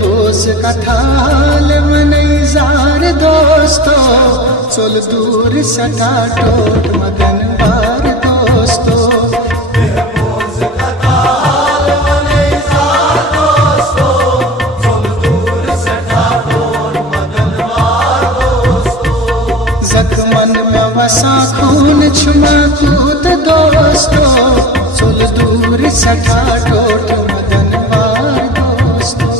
बोस कथाल मनैजार दोस्तो चल दूर सटा टोट मदन वार दोस्तो जख्मन में वसा खून छुमा कूद दोस्तो चल दूर सटा टोट मदन वार दोस्तो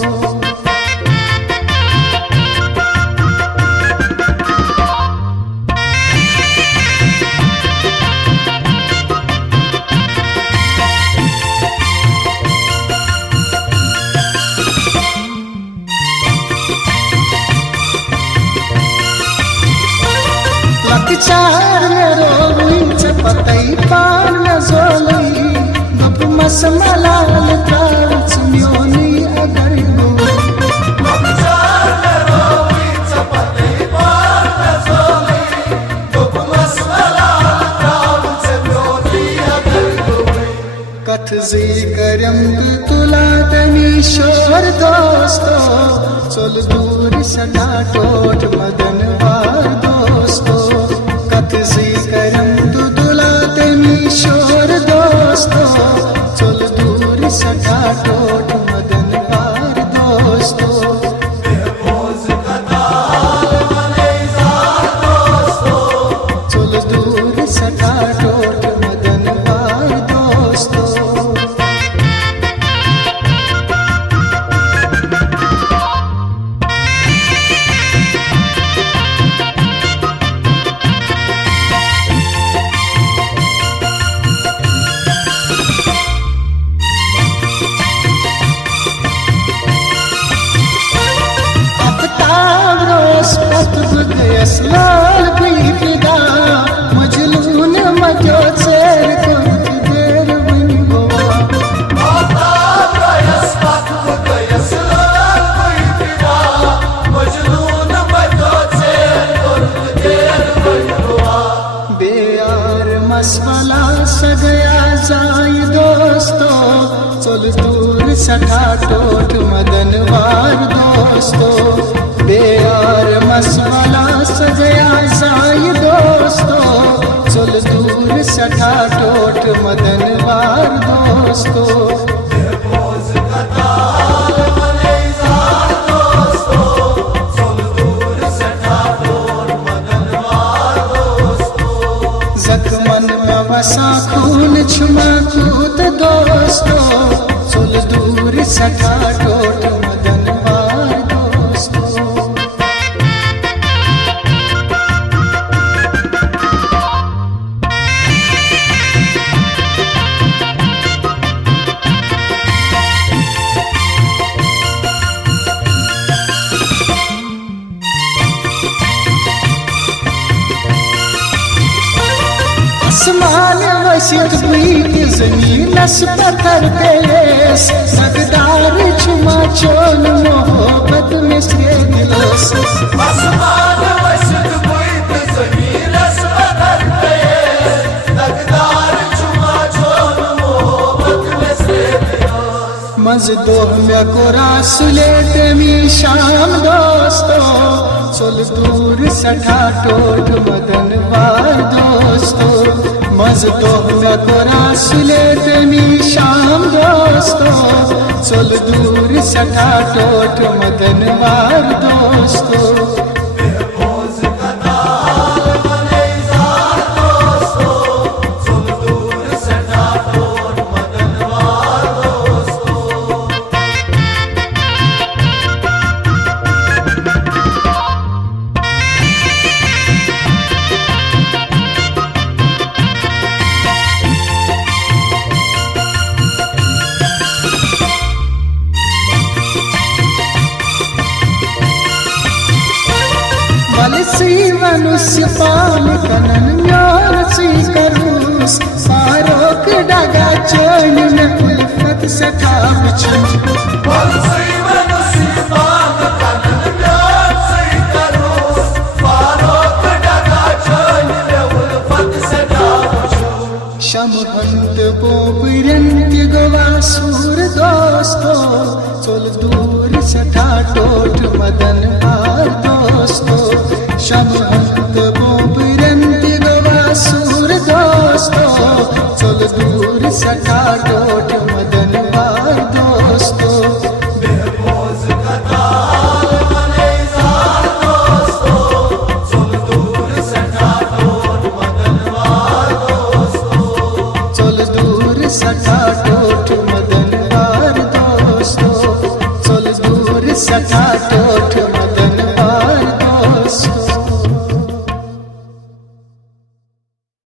चार में रोवी चपतई पार में जोली गप मस मलाल त्राच म्योनी अगर गो चार में रोवी चपतई पार में जोली गप मस मलाल त्राच म्योनी अगर गो कथ जी करम तुला तनी शोर दोस्तो चल दूर सदा टोट मदन वार दोस्तो कथसी करम तु दुला तेमी शोर दोस्तो चल दूर सटा टोट मदन वार दोस्तो चल दूर सटा टोट मदन वार दोस्तो लाल बीफिदा मजलून मजो चेर कुछ देर बनी गोवा माता प्रयस पथ गयस लाल बीफिदा मजलून मजो चेर कुछ देर बनी गोवा बेयार मसवाला सगया जाई दोस्तो चल दूर सटा टोट मदन वार दोस्तो बेयार मसवाला सजया साई दोस्तो चल दूर सटा टोट मदन वार दोस्तो जख्मन में वसा खून छुमा कूद दोस्तो चल दूर सटा टोट मदन वार दोस्तो आसमान वसित बीत ज़मीनस पत्थर पेश सगदार छुमा चोल मोहब्बत में से दिलस आसमान वसित बीत ज़मीनस पत्थर पेश सगदार छुमा चोल मोहब्बत में से दिलस मज़दोह में कोरा सुले तेमी शाम दोस्तो चल दूर सटा टोट मदन वार दोस्तो मज़दोह में कोरा सुले तेमी शाम दोस्तो चल दूर सटा टोट मदन वार दोस्तो मनुष्य पाल कनन म्योर सी करूस फारोक डगा चोन में उल्फत सटा बिछू मनुष्य पाल कनन म्योर सी करूस फारोक डगा चोन में उल्फत सटा बिछू शमहंत बोबरंत गवा सूर दोस्तो चल दूर सटा टोट मदन बार दोस्तों शमहंत बोबरंत गवा सूर दोस्तों चल दूर सटा टोट मदन बार दोस्तों चल दूर सटा